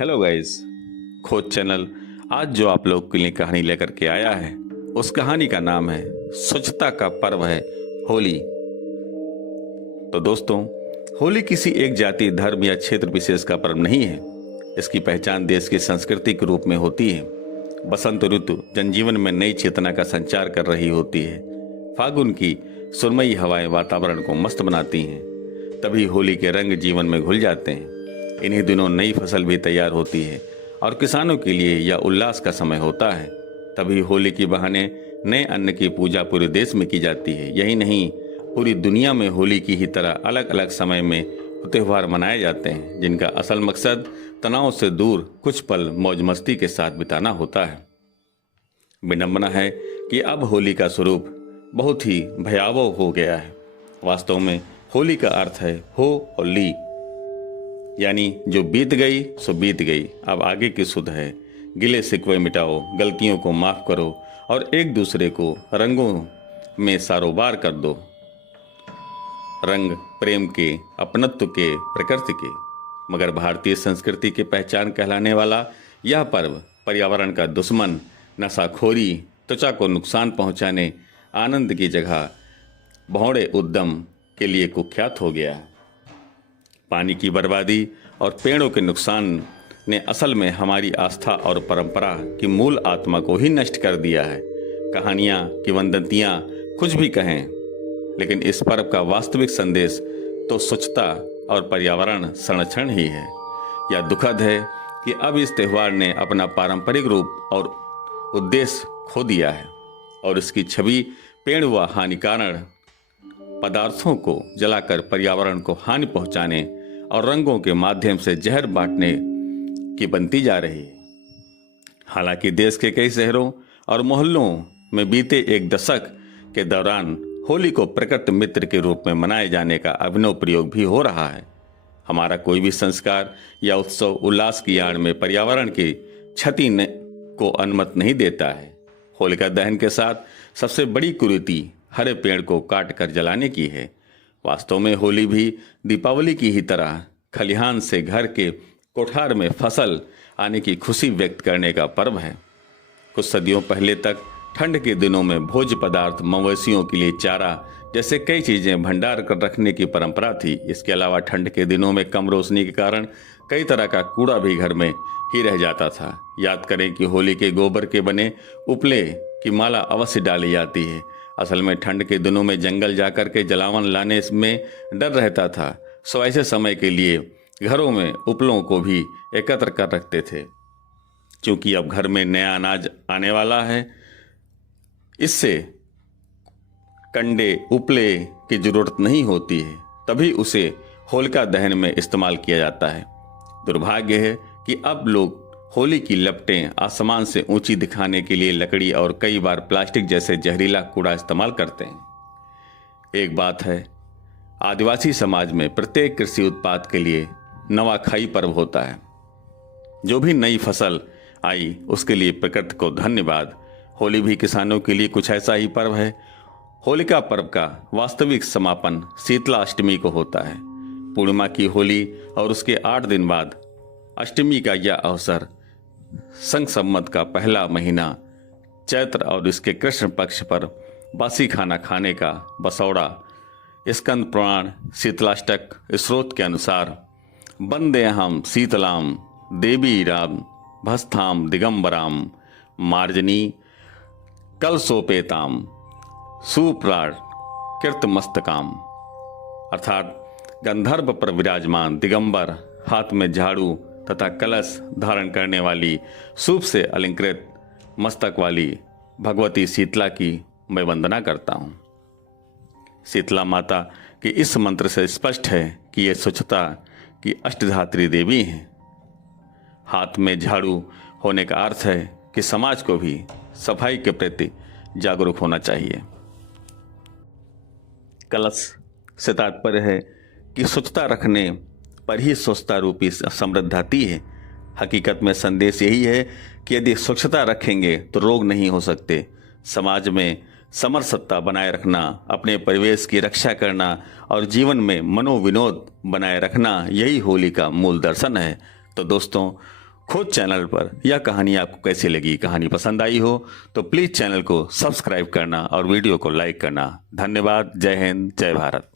Hello guys, खोज channel आज जो आप लोग के लिए कहानी लेकर के आया है, उस कहानी का नाम है स्वच्छता का पर्व है होली। तो दोस्तों, होली किसी एक जाति, धर्म या क्षेत्र विशेष का पर्व नहीं है। इसकी पहचान देश की संस्कृति के रूप में होती है। बसंत ऋतु जनजीवन में नई चेतना का संचार कर रही होती है। फागुन की सुरमई हवाएं वातावरण को मस्त बनाती हैं। तभी होली के रंग जीवन में घुल जाते हैं। इन्हीं दिनों नई फसल भी तैयार होती है और किसानों के लिए यह उल्लास का समय होता है। तभी होली के बहाने नए अन्न की पूजा पूरे देश में की जाती है। यही नहीं, पूरी दुनिया में होली की ही तरह अलग अलग समय में त्यौहार मनाए जाते हैं, जिनका असल मकसद तनाव से दूर कुछ पल मौज मस्ती के साथ बिताना होता है। विडंबना है कि अब होली का स्वरूप बहुत ही भयावह हो गया है। वास्तव में होली का अर्थ है हो और ली, यानी जो बीत गई सो बीत गई, अब आगे की सुध है। गिले शिकवे मिटाओ, गलतियों को माफ करो और एक दूसरे को रंगों में सारोबार कर दो। रंग प्रेम के, अपनत्व के, प्रकृति के। मगर भारतीय संस्कृति की पहचान कहलाने वाला यह पर्व पर्यावरण का दुश्मन, नशाखोरी, त्वचा को नुकसान पहुंचाने, आनंद की जगह भौड़े उद्यम के लिए कुख्यात हो गया है। पानी की बर्बादी और पेड़ों के नुकसान ने असल में हमारी आस्था और परंपरा की मूल आत्मा को ही नष्ट कर दिया है। कहानियाँ, किंवदंतियाँ कुछ भी कहें, लेकिन इस पर्व का वास्तविक संदेश तो स्वच्छता और पर्यावरण संरक्षण ही है। यह दुखद है कि अब इस त्यौहार ने अपना पारंपरिक रूप और उद्देश्य खो दिया है और इसकी छवि पेड़ व हानिकारक पदार्थों को जलाकर पर्यावरण को हानि पहुंचाने और रंगों के माध्यम से जहर बांटने की बनती जा रही है। हालांकि देश के कई शहरों और मोहल्लों में बीते एक दशक के दौरान होली को प्रकृति मित्र के रूप में मनाए जाने का अभिनव प्रयोग भी हो रहा है। हमारा कोई भी संस्कार या उत्सव उल्लास की आड़ में पर्यावरण की क्षति को अनुमति नहीं देता है। होलिका दहन के साथ सबसे बड़ी कुरीति हरे पेड़ को काट कर जलाने की है। वास्तव में होली भी दीपावली की ही तरह खलिहान से घर के कोठार में फसल आने की खुशी व्यक्त करने का पर्व है। कुछ सदियों पहले तक ठंड के दिनों में भोज्य पदार्थ, मवेशियों के लिए चारा जैसे कई चीजें भंडार कर रखने की परंपरा थी। इसके अलावा ठंड के दिनों में कम रोशनी के कारण कई तरह का कूड़ा भी घर में ही रह जाता था। याद करें कि होली के गोबर के बने उपले की माला अवश्य डाली जाती है। असल में ठंड के दिनों में जंगल जाकर के जलावन लाने में डर रहता था, सो ऐसे समय के लिए घरों में उपलों को भी एकत्र कर रखते थे। क्योंकि अब घर में नया अनाज आने वाला है, इससे कंडे उपले की जरूरत नहीं होती है, तभी उसे होलिका दहन में इस्तेमाल किया जाता है। दुर्भाग्य है कि अब लोग होली की लपटें आसमान से ऊंची दिखाने के लिए लकड़ी और कई बार प्लास्टिक जैसे जहरीला कूड़ा इस्तेमाल करते हैं। एक बात है, आदिवासी समाज में प्रत्येक कृषि उत्पाद के लिए नवाखाई पर्व होता है। जो भी नई फसल आई उसके लिए प्रकृति को धन्यवाद। होली भी किसानों के लिए कुछ ऐसा ही पर्व है। होलिका पर्व का वास्तविक समापन शीतला अष्टमी को होता है। पूर्णिमा की होली और उसके 8 दिन बाद अष्टमी का यह अवसर संग संवत का पहला महीना चैत्र और इसके कृष्ण पक्ष पर बासी खाना खाने का बसौड़ा। स्कंद पुराण शीतलाष्टक स्रोत के अनुसार वंदेहम शीतलाम देवी राम भस्थाम दिगंबराम मार्जनी कलसोपेताम सुप्राट कृतमस्तकाम, अर्थात गंधर्व पर विराजमान दिगंबर, हाथ में झाड़ू तथा कलश धारण करने वाली, सूप से अलंकृत मस्तक वाली भगवती शीतला की मैं वंदना करता हूँ। शीतला माता के इस मंत्र से स्पष्ट है कि ये स्वच्छता की अष्टधात्री देवी हैं। हाथ में झाड़ू होने का अर्थ है कि समाज को भी सफाई के प्रति जागरूक होना चाहिए। कलश से तात्पर्य है कि स्वच्छता रखने पर ही स्वच्छता रूपी समृद्धि आती है। हकीकत में संदेश यही है कि यदि स्वच्छता रखेंगे तो रोग नहीं हो सकते। समाज में समरसत्ता बनाए रखना, अपने परिवेश की रक्षा करना और जीवन में मनोविनोद बनाए रखना, यही होली का मूल दर्शन है। तो दोस्तों, खोज चैनल पर यह कहानी आपको कैसी लगी, कहानी पसंद आई हो तो प्लीज़ चैनल को सब्सक्राइब करना और वीडियो को लाइक करना। धन्यवाद। जय हिंद, जय भारत।